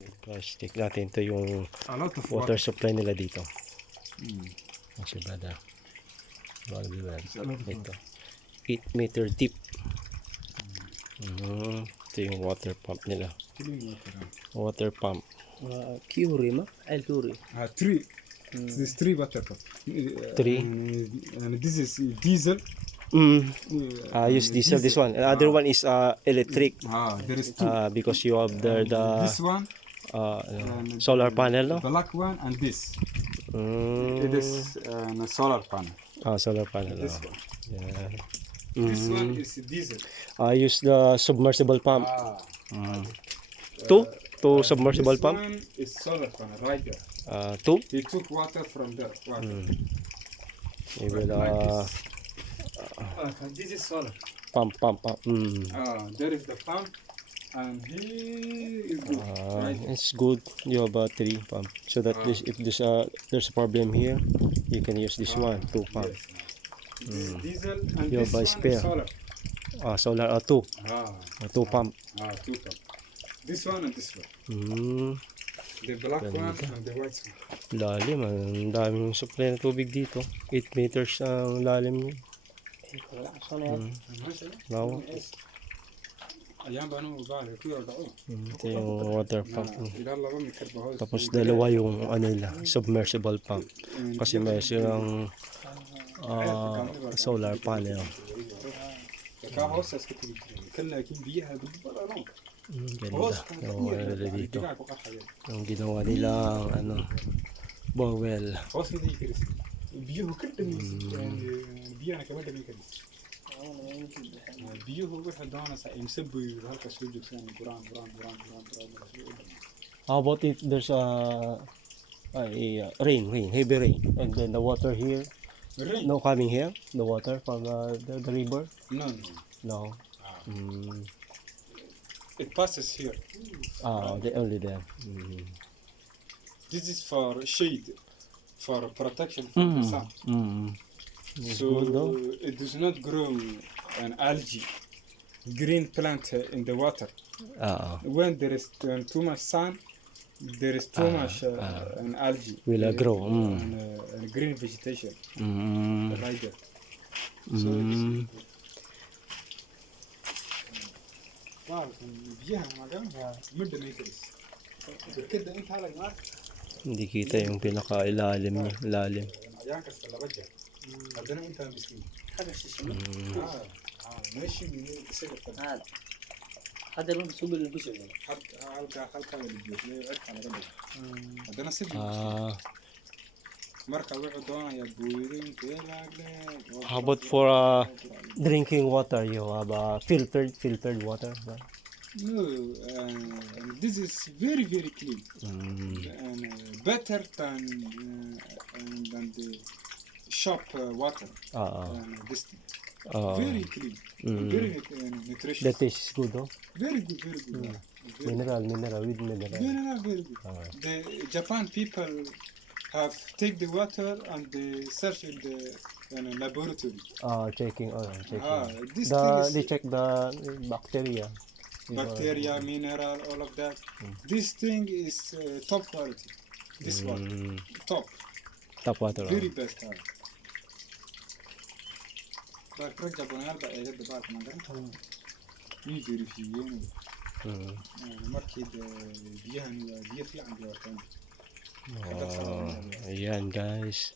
Guys, check natin. Ito yung A lot of water supply nila dito. Mm. Kasi brother. It's a lot of Ito. 8-meter deep. Ito yung water pump nila. clean water. Water pump. كيوري ما الكيوري Three. This three water pump. Three? And this is diesel. Use diesel. This one. Other one is electric. There is two. Because you have the This one, solar panel, no? black one, and this. It is a solar panel. Solar panel. This one. Yeah. This one is diesel. Use the submersible pump. Two submersible This pump. one is solar panel right there. Two. He took water from there. Water. They will This is solar. pump. There is the pump, and here is good. Right there. It's good. You have a three pump, so that if there's a problem here, you can use this one, two pump. Yes. This is diesel, and You this buy one spare. is solar. Solar two. Two pump. Two pump. This one and this one. The black Ganda. one and the white one. Lalim. Ang daming supply ng tubig dito. 8 meters ang lalim niya. Wow. Ayan ba no ba kuya daw. Ito yung water pump. Ilala ba may karbaho. Tapos dalawa yung nila, submersible pump. Kasi may silang solar panel. Kakaho sa skiti. Kalla kin biyaha bidbara no. Ganda. Yung nila dito. Yung ginawa nilang bowel. Hoos hindi kiris. Biyuhu kada biyana kama da kiris. Biyuhu waxa doona sa imsabu halka soo joogsan quraan. How about if there's heavy rain, and then the water here, Rain? no coming here, the water from the river? No. No. It passes here. They only there. This is for shade, for protection from the sun. So Good, no? it does not grow an algae, green plant in the water. When there is too much sun, there is too much an algae. Will grow. And green vegetation right there. So Hindi kita yung pinaka-ilalim niya. Ilalim. هذا لون سوق البشر How about for drinking water? You have filtered water, right? No, this is very clean and better than the shop water. This thing. Very clean, very nutritious. The taste is good, no? Very good. Mineral with mineral. Mineral, very good. The Japan people have take the water and they search in the laboratory. Checking. This thing is They check the bacteria. bacteria, mineral, all of that. This thing is top quality. This one, top water. very best. markii biyahan waa biyo fiican doortaan. Ayan guys,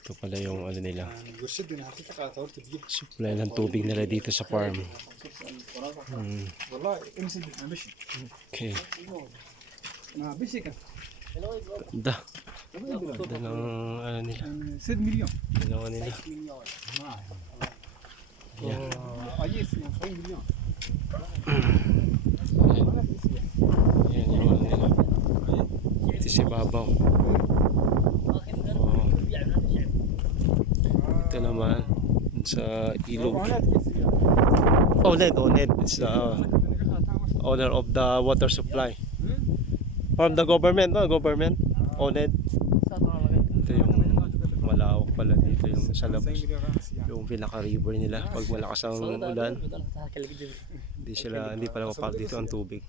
ito pala yung nila, warshadina halkii ka qaata horta biyo supply ng tubig nila dito sa farm. wallahi imsi bishi Okay, bishi ka ganda ng nila, 6 milyon ginawa nila. Ayan. ayis 5 milyon. Ayan yung nila, ito si Babaw. Ito naman sa ilog. Oned, it's the owner of the water supply from the government, Oned. Ito yung malawak pala dito yung sa labas, yung pinaka river nila. Pag malakas ang ulan, hindi pala mapag dito ang tubig.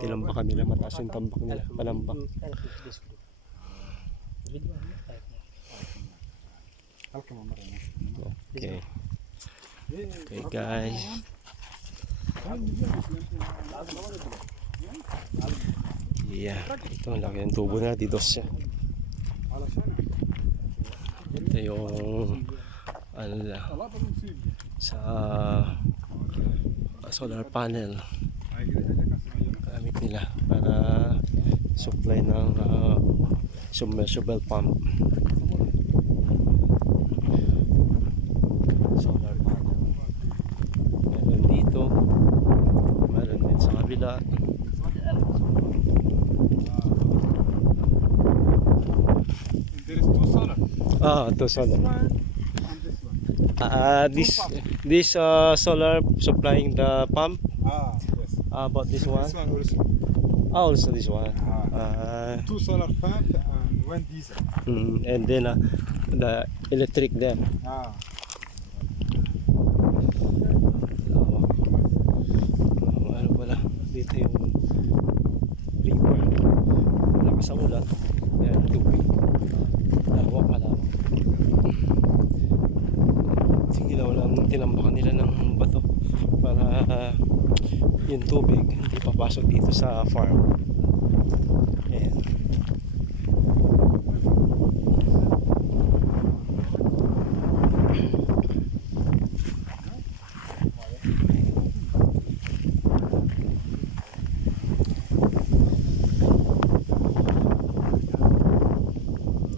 Tinambakan nila, mataas yung tambak nila, palambak. Okay. Okay guys. Yeah, ito ang laki ng tubo na dito siya. Ito yung ano nila sa solar panel gamit nila para supply ng submersible pump. Solar panel. Meron dito, meron din sa kabila. There is two solar. Two solar. One and this one. This solar supplying the pump. Yes. About this one. This one also. Also this one. Two solar pump and one diesel. And then the electric there. Ano pala dito yung river. Malakas ang ulan. Ayan, tubig. Lawak. Sige lang tinambakan nila ng bato para yung tubig hindi papasok dito sa farm. Ayan.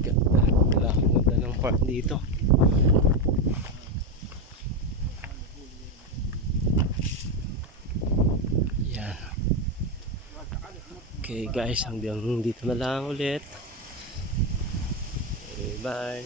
Ganda ng farm dito. Yan. Okay guys, hanggang dito na lang ulit. Okay, bye.